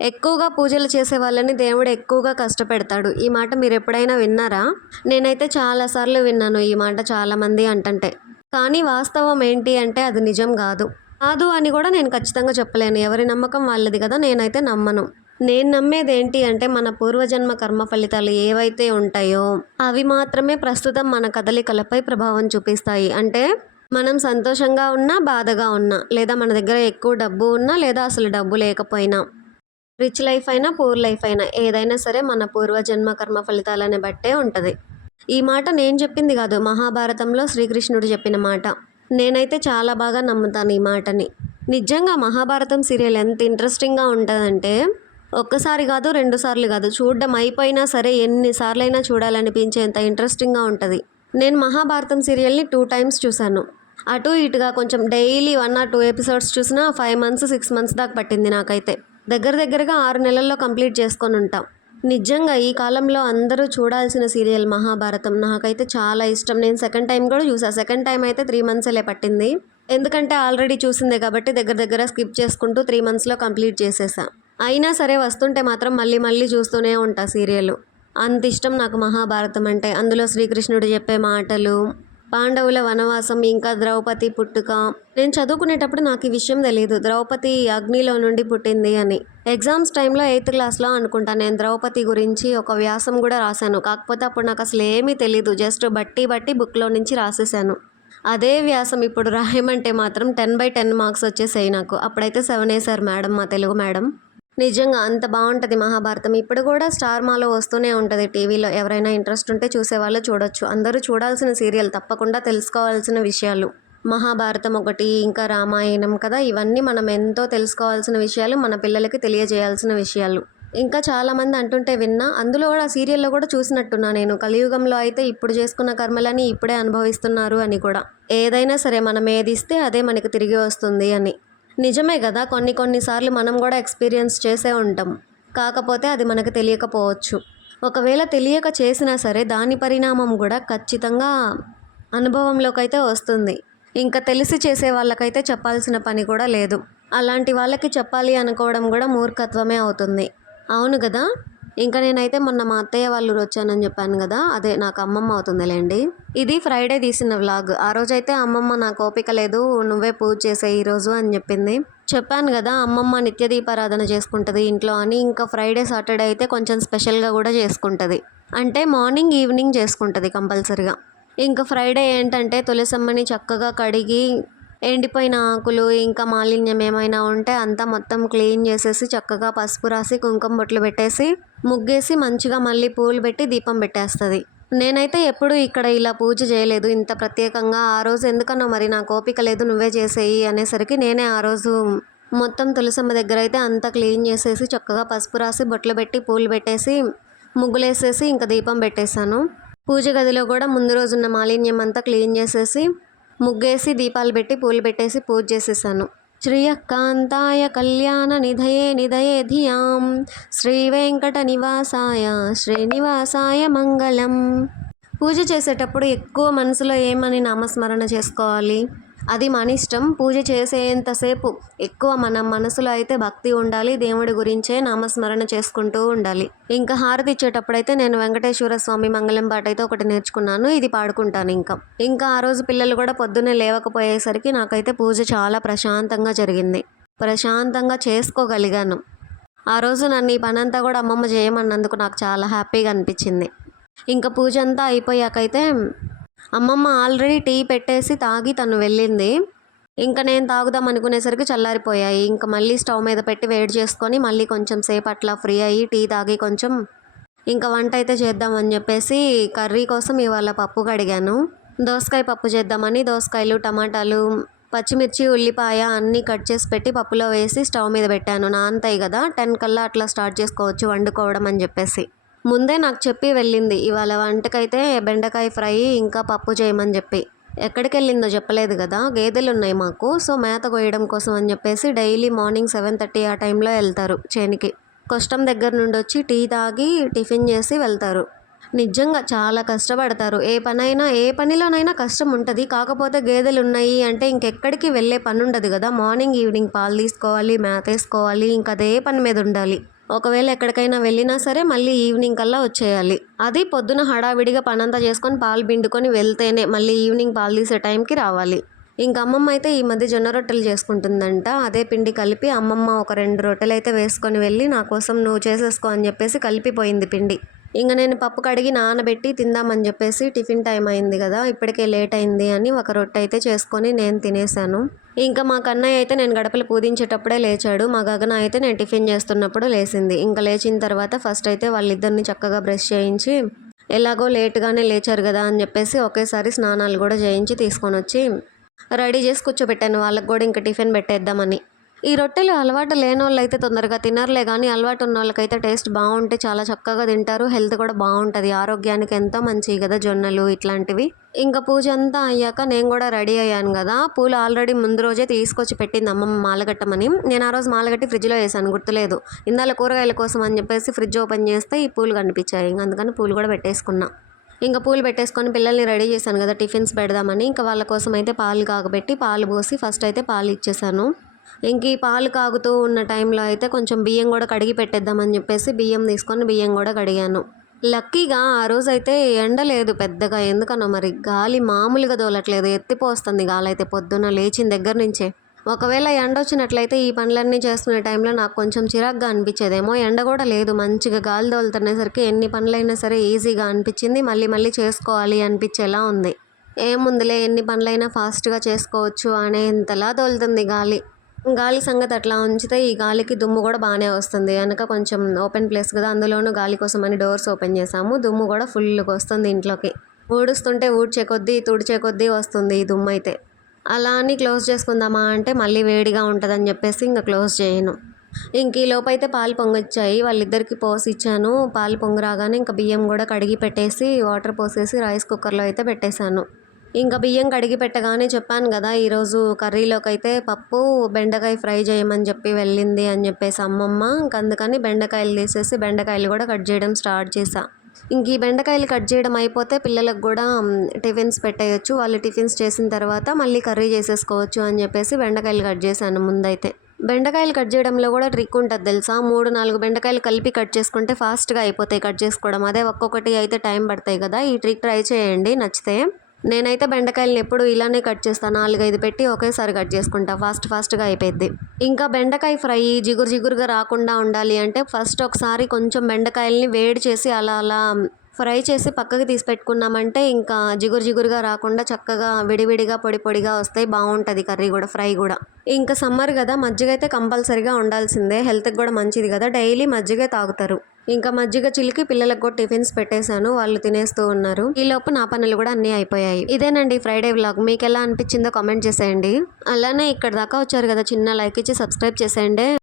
ఎక్కువగా పూజలు చేసే వాళ్ళని దేవుడు ఎక్కువగా కష్టపెడతాడు. ఈ మాట మీరెప్పుడైనా విన్నారా? నేనైతే చాలా సార్లు విన్నాను ఈ మాట చాలామంది అంటంటే. కానీ వాస్తవం ఏంటి అంటే అది నిజం గాదు. కాదు అని కూడా నేను ఖచ్చితంగా చెప్పలేను. ఎవరి నమ్మకం వాళ్ళది కదా! నేనైతే నమ్మను. నేను నమ్మేదేంటి అంటే మన పూర్వజన్మ కర్మ ఫలితాలు ఏవైతే ఉంటాయో అవి మాత్రమే ప్రస్తుతం మన కదలికలపై ప్రభావం చూపిస్తాయి. అంటే మనం సంతోషంగా ఉన్నా, బాధగా ఉన్నా, లేదా మన దగ్గర ఎక్కువ డబ్బు ఉన్నా, లేదా అసలు డబ్బు లేకపోయినా, రిచ్ లైఫ్ అయినా, పూర్ లైఫ్ అయినా ఏదైనా సరే మన పూర్వజన్మ కర్మ ఫలితాలని బట్టే ఉంటది. ఈ మాట నేను చెప్పింది కాదు. మహాభారతంలో శ్రీకృష్ణుడు చెప్పిన మాట. నేనైతే చాలా బాగా నమ్ముతాను ఈ మాటని. నిజంగా మహాభారతం సీరియల్ ఎంత ఇంట్రెస్టింగ్‌గా ఉంటదంటే, ఒక్కసారి కాదు, 2 సార్లు కాదు. చూడడం అయిపోయినా సరే ఎన్ని సార్లైనా చూడాలనిపించేంత ఇంట్రెస్టింగ్‌గా ఉంటది. నేను మహాభారతం సీరియల్‌ని 2 టైమ్స్ చూశాను. అటు ఇటుగా కొంచెం డైలీ 1 ఆర్ 2 ఎపిసోడ్స్ చూసినా 5 మంత్స్, 6 మంత్స్ దాకా పట్టింది నాకైతే. దగ్గరగా 6 నెలల్లో కంప్లీట్ చేసుకొనుంటా. నిజంగా ఈ కాలంలో అందరూ చూడాల్సిన సీరియల్ మహాభారతం. నాకైతే చాలా ఇష్టం. నేను సెకండ్ టైమ్ కూడా చూసా. సెకండ్ టైమ్ అయితే 3 మంత్సేలే పట్టింది. ఎందుకంటే ఆల్రెడీ చూసిందే కాబట్టి దగ్గర స్కిప్ చేసుకుంటూ 3 మంత్స్‌లో కంప్లీట్ చేసేసా. అయినా సరే వస్తుంటే మాత్రం మళ్ళీ చూస్తూనే ఉంటా సీరియల్. అంత ఇష్టం నాకు మహాభారతం అంటే. అందులో శ్రీకృష్ణుడు చెప్పే మాటలు, పాండవుల వనవాసం, ఇంకా ద్రౌపది పుట్టుక. నేను చదువుకునేటప్పుడు నాకు ఈ విషయం తెలీదు. ద్రౌపది అగ్నిలో నుండి పుట్టింది అని. ఎగ్జామ్స్ టైంలో 8th క్లాస్‌లో అనుకుంటా నేను ద్రౌపది గురించి ఒక వ్యాసం కూడా రాశాను. కాకపోతే అప్పుడు నాకు అసలు ఏమీ తెలీదు. జస్ట్ బట్టి బుక్‌లో నుంచి రాసేసాను. అదే వ్యాసం ఇప్పుడు రాయమంటే మాత్రం 10/10 మార్క్స్ వచ్చేసాయి నాకు. అప్పుడైతే 7 ఏసారు మేడం, మా తెలుగు మేడం. నిజంగా అంత బాగుంటుంది మహాభారతం. ఇప్పుడు కూడా స్టార్ మాలో వస్తూనే ఉంటుంది టీవీలో. ఎవరైనా ఇంట్రెస్ట్ ఉంటే చూసేవాళ్ళు చూడొచ్చు. అందరూ చూడాల్సిన సీరియల్, తప్పకుండా తెలుసుకోవాల్సిన విషయాలు. మహాభారతం ఒకటి, ఇంకా రామాయణం కదా, ఇవన్నీ మనం ఎంతో తెలుసుకోవాల్సిన విషయాలు, మన పిల్లలకి తెలియజేయాల్సిన విషయాలు. ఇంకా చాలామంది అంటుంటే విన్నా. అందులో కూడా సీరియల్లో కూడా చూసినట్టున్నా నేను. కలియుగంలో అయితే ఇప్పుడు చేసుకున్న కర్మలని ఇప్పుడే అనుభవిస్తున్నారు అని కూడా. ఏదైనా సరే మనం ఏది ఇస్తే అదే మనకి తిరిగి వస్తుంది అని. నిజమే కదా! కొన్ని సార్లు మనం కూడా ఎక్స్పీరియన్స్ చేసే ఉంటాం. కాకపోతే అది మనకు తెలియకపోవచ్చు. ఒకవేళ తెలియక చేసినా సరే దాని పరిణామం కూడా ఖచ్చితంగా అనుభవంలోకైతే వస్తుంది. ఇంకా తెలిసి చేసే వాళ్ళకైతే చెప్పాల్సిన పని కూడా లేదు. అలాంటి వాళ్ళకి చెప్పాలి అనుకోవడం కూడా మూర్ఖత్వమే అవుతుంది. అవును గదా! ఇంకా నేనైతే మొన్న మా అత్తయ్య వాళ్ళ ఊరొచ్చానని చెప్పాను గదా! అదే నాకు అమ్మమ్మ అవుతుందిలేండి. ఇది ఫ్రైడే తీసిన వ్లాగ్. ఆ రోజైతే అమ్మమ్మ నాకు ఓపిక లేదు, నువ్వే పూజ చేసేయి ఈరోజు అని చెప్పింది. చెప్పాను గదా అమ్మమ్మ నిత్య దీపారాధన చేసుకుంటది ఇంట్లో అని. ఇంకా ఫ్రైడే, సాటర్డే అయితే కొంచెం స్పెషల్‌గా కూడా చేసుకుంటది. అంటే మార్నింగ్, ఈవినింగ్ చేసుకుంటది కంపల్సరీగా. ఇంకా ఫ్రైడే ఏంటంటే తులసమ్మని చక్కగా కడిగి, ఎండిపోయిన ఆకులు, ఇంకా మాలిన్యం ఏమైనా ఉంటే అంతా మొత్తం క్లీన్ చేసేసి, చక్కగా పసుపు రాసి, కుంకుమ బొట్లు పెట్టేసి, ముగ్గేసి, మంచిగా మళ్ళీ పూలు పెట్టి దీపం పెట్టేస్తుంది. నేనైతే ఎప్పుడు ఇక్కడ ఇలా పూజ చేయలేదు ఇంత ప్రత్యేకంగా. ఆ రోజు ఎందుకనో మరి నాకు ఓపిక లేదు, నువ్వే చేసేయి అనేసరికి నేనే ఆ రోజు మొత్తం తులసమ్మ దగ్గర అయితే అంతా క్లీన్ చేసేసి, చక్కగా పసుపు రాసి, బొట్లు పెట్టి, పూలు పెట్టేసి, ముగ్గులేసేసి, ఇంకా దీపం పెట్టేశాను. పూజ గదిలో కూడా ముందు రోజున్న మాలిన్యం అంతా క్లీన్ చేసేసి, ముగ్గేసి, దీపాలు పెట్టి, పూలు పెట్టేసి పూజ చేసేసాను. శ్రియకాంతాయ కళ్యాణ నిధయే ధియాం శ్రీ వెంకట నివాసాయ శ్రీనివాసాయ మంగళం. పూజ చేసేటప్పుడు ఎక్కువ మనసులో ఏమని నామస్మరణ చేసుకోవాలి, అది మన ఇష్టం. పూజ చేసేంతసేపు ఎక్కువ మన మనసులో అయితే భక్తి ఉండాలి. దేవుడి గురించే నామస్మరణ చేసుకుంటూ ఉండాలి. ఇంకా హారతి ఇచ్చేటప్పుడైతే నేను వెంకటేశ్వర స్వామి మంగళం పాట అయితే ఒకటి నేర్చుకున్నాను. ఇది పాడుకుంటాను. ఇంకా ఆ రోజు పిల్లలు కూడా పొద్దున్నే లేవకపోయేసరికి నాకైతే పూజ చాలా ప్రశాంతంగా జరిగింది. ప్రశాంతంగా చేసుకోగలిగాను. ఆ రోజు నన్ను ఈ పనంతా కూడా అమ్మమ్మ చేయమన్నందుకు నాకు చాలా హ్యాపీగా అనిపించింది. ఇంకా పూజ అంతా అయిపోయాకైతే అమ్మమ్మ ఆల్రెడీ టీ పెట్టేసి తాగి తను వెళ్ళింది. ఇంకా నేను తాగుదాం అనుకునేసరికి చల్లారిపోయాయి. ఇంకా మళ్ళీ స్టవ్ మీద పెట్టి వేడి చేసుకొని మళ్ళీ కొంచెం సేపు అట్లా ఫ్రీ అయ్యి టీ తాగి కొంచెం ఇంకా వంట అయితే చేద్దామని చెప్పేసి కర్రీ కోసం ఇవాళ పప్పు కడిగాను. దోసకాయ పప్పు చేద్దామని దోసకాయలు, టమాటాలు, పచ్చిమిర్చి, ఉల్లిపాయ అన్నీ కట్ చేసి పెట్టి పప్పులో వేసి స్టవ్ మీద పెట్టాను. నానతాయి కదా, 10 కల్లా అట్లా స్టార్ట్ చేసుకోవచ్చు వండుకోవడం అని చెప్పేసి. ముందే నాకు చెప్పి వెళ్ళింది ఇవాళ వంటకైతే బెండకాయ ఫ్రై ఇంకా పప్పు చేయమని చెప్పి. ఎక్కడికి వెళ్ళిందో చెప్పలేదు కదా, గేదెలు ఉన్నాయి మాకు. సో మేత కోయడం కోసం అని చెప్పేసి డైలీ మార్నింగ్ 7:30 ఆ టైంలో వెళ్తారు చేనికి. కష్టం దగ్గర నుండి వచ్చి టీ తాగి టిఫిన్ చేసి వెళ్తారు. నిజంగా చాలా కష్టపడతారు. ఏ పనిలోనైనా కష్టం ఉంటది. కాకపోతే గేదెలున్నాయి అంటే ఇంకెక్కడికి వెళ్ళే పనుండదు గదా! మార్నింగ్, ఈవినింగ్ పాలు తీసుకోవాలి, మేతేసుకోవాలి. ఇంక అదే పని మీద ఉండాలి. ఒకవేళ ఎక్కడికైనా వెళ్ళినా సరే మళ్ళీ ఈవినింగ్ కల్లా వచ్చేయాలి. అది పొద్దున హడావిడిగా పనంతా చేసుకొని పాలు పిండుకొని వెళ్తేనే మళ్ళీ ఈవినింగ్ పాలు తీసే టైంకి రావాలి. ఇంక అమ్మమ్మ అయితే ఈ మధ్య జొన్న రొట్టెలు చేసుకుంటుందంట. అదే పిండి కలిపి అమ్మమ్మ ఒక 2 రొట్టెలైతే వేసుకొని వెళ్ళి నా కోసం నువ్వు చేసేసుకో అని చెప్పేసి కలిపిపోయింది పిండి. ఇంక నేను పప్పు కడిగి నానబెట్టి తిందామని చెప్పేసి టిఫిన్ టైం అయింది కదా! ఇప్పటికే లేట్ అయింది అని ఒక రొట్టె అయితే చేసుకొని నేను తినేసాను. ఇంకా మా కన్నయ్య అయితే నేను గడపలు పూదించేటప్పుడే లేచాడు. మా గగన అయితే నేను టిఫిన్ చేస్తున్నప్పుడు లేచింది. ఇంకా లేచిన తర్వాత ఫస్ట్ అయితే వాళ్ళిద్దరిని చక్కగా బ్రష్ చేయించి ఎలాగో లేట్‌గానే లేచారు గదా అని చెప్పేసి ఒకేసారి స్నానాలు గూడా చేయించి తీసుకొనొచ్చి రెడీ చేసి కూర్చోబెట్టాను. వాళ్ళకి గూడా ఇంక టిఫిన్ పెట్టేద్దామని. ఈ రొట్టెలు అలవాటు లేనోళ్ళైతే తొందరగా తినరులే గానీ, అలవాటు ఉన్నోళ్ళకైతే టేస్ట్ బావుంటే చాలా చక్కగా తింటారు. హెల్త్ కూడా బావుంటది. ఆరోగ్యానికి ఎంతో మంచియి గదా జొన్నలు ఇట్లాంటివి. ఇంక పూజ అంతా అయ్యాక నేను గూడా రెడీ అయ్యాను గదా! పూలు ఆల్రెడీ ముందు రోజే తీసుకొచ్చి పెట్టింది అమ్మమ్మ మాలగట్టమని. నేను ఆ రోజు మాలగట్టి ఫ్రిడ్జ్‌లో ఏశాను గుర్తులేదు. ఇందాల కూరగాయల కోసం అని చెప్పేసి ఫ్రిడ్జ్ ఓపెన్ చేస్తే ఈ పూలు కనిపిచ్చాయి. ఇంక అందుకని పూలు గూడా పెట్టేసుకున్నా. ఇంక పూలు పెట్టేసుకొని పిల్లల్ని రెడీ చేశాను కదా టిఫిన్స్ పెడదామని. ఇంక వాళ్ళ కోసం అయితే పాలు కాగబెట్టి పాలు పోసి ఫస్ట్ అయితే పాలు ఇచ్చేసాను. ఇంక ఈ పాలు కాగుతూ ఉన్న టైంలో అయితే కొంచెం బియ్యం కూడా కడిగి పెట్టేద్దామని చెప్పేసి బియ్యం తీసుకొని బియ్యం కూడా కడిగాను. లక్కీగా ఆ రోజైతే ఎండ లేదు పెద్దగా. ఎందుకనో మరి గాలి మామూలుగా దోలట్లేదు. ఎత్తిపోస్తుంది గాలైతే పొద్దున్న లేచిన దగ్గర నుంచే. ఒకవేళ ఎండొచ్చినట్లయితే ఈ పనులన్నీ చేసుకునే టైంలో నాకు కొంచెం చిరాకుగా అనిపించేదేమో. ఎండ కూడా లేదు. మంచిగా గాలి తోలుతునేసరికి ఎన్ని పనులైనా సరే ఈజీగా అనిపించింది. మళ్ళీ మళ్ళీ చేసుకోవాలి అనిపించేలా ఉంది. ఏముందిలే ఎన్ని పనులైనా ఫాస్ట్‌గా చేసుకోవచ్చు అనేంతలా తోలుతుంది గాలి. గాలి సంగతి అట్లా ఉంచితే ఈ గాలికి దుమ్ము కూడా బానే వస్తుంది. ఎనక కొంచెం ఓపెన్ ప్లేస్ కదా! అందులోనూ గాలి కోసమని డోర్స్ ఓపెన్ చేశాము. దుమ్ము కూడా ఫుల్లుగా వస్తుంది ఇంట్లోకి. ఊడుస్తుంటే ఊడ్చే కొద్దీ, తుడిచే కొద్దీ వస్తుంది ఈ దుమ్మయితే. అలా అని క్లోజ్ చేసుకుందామా అంటే మళ్ళీ వేడిగా ఉంటదని చెప్పేసి ఇంక క్లోజ్ చేయను. ఇంక ఈ లోపైతే పాలు పొంగొచ్చాయి. వాళ్ళిద్దరికీ పోసి ఇచ్చాను. పాలు పొంగి రాగానే ఇంక బియ్యం కూడా కడిగి పెట్టేసి వాటర్ పోసేసి రైస్ కుక్కర్‌లో అయితే పెట్టేశాను. ఇంక బియ్యం కడిగి పెట్టగానే చెప్పాను గదా! ఈరోజు కర్రీలోకైతే పప్పు, బెండకాయ ఫ్రై చేయమని చెప్పి వెళ్ళింది అని చెప్పేసి అమ్మమ్మ. ఇంక అందుకని బెండకాయలు తీసేసి బెండకాయలు కూడా కట్ చేయడం స్టార్ట్ చేశా. ఇంక ఈ బెండకాయలు కట్ చేయడం అయిపోతే పిల్లలకు గూడా టిఫిన్స్ పెట్టేయొచ్చు. వాళ్ళు టిఫిన్స్ చేసిన తర్వాత మళ్ళీ కర్రీ చేసేసుకోవచ్చు అని చెప్పేసి బెండకాయలు కట్ చేశాను ముందైతే. బెండకాయలు కట్ చేయడంలో కూడా ట్రిక్ ఉంటది తెలుసా? 3, 4 బెండకాయలు కలిపి కట్ చేసుకుంటే ఫాస్ట్‌గా అయిపోతాయి కట్ చేసుకోవడం. అదే ఒక్కొక్కటి అయితే టైం పడతాయి కదా! ఈ ట్రిక్ ట్రై చేయండి నచ్చితే. నేనైతే బెండకాయలని ఎప్పుడు ఇలానే కట్ చేస్తా. 4, 5 పెట్టి ఒకేసారి కట్ చేసుకుంటా. ఫాస్ట్‌గా అయిపోద్ది. ఇంకా బెండకాయ ఫ్రై జిగురుగా రాకుండా ఉండాలి అంటే ఫస్ట్ ఒకసారి కొంచెం బెండకాయలని వేడి చేసి అలా ఫ్రై చేసి పక్కకి తీసి పెట్టుకున్నామంటే ఇంకా జిగురుగా రాకుండా చక్కగా విడివిడిగా పొడిగా వస్తాయి. బావుంటది కర్రీ కూడా ఫ్రై కూడా. ఇంకా సమ్మర్ కదా! మజ్జిగ అయితే కంపల్సరీగా ఉండాల్సిందే. హెల్త్‌కి కూడా మంచిది కదా! డైలీ మజ్జిగే తాగుతారు. ఇంకా మజ్జిగ చిలికి పిల్లలకు కూడా టిఫిన్స్ పెట్టేశాను. వాళ్ళు తినేస్తూ ఉన్నారు. ఈలోపు నా పనులు కూడా అన్నీ అయిపోయాయి. ఇదేనండి ఫ్రైడే వ్లాగ్. మీకెలా అనిపించిందో కామెంట్ చేసేయండి. అలానే ఇక్కడి దాకా వచ్చారు కదా! చిన్న లైక్ ఇచ్చి సబ్స్క్రైబ్ చేసేయండి.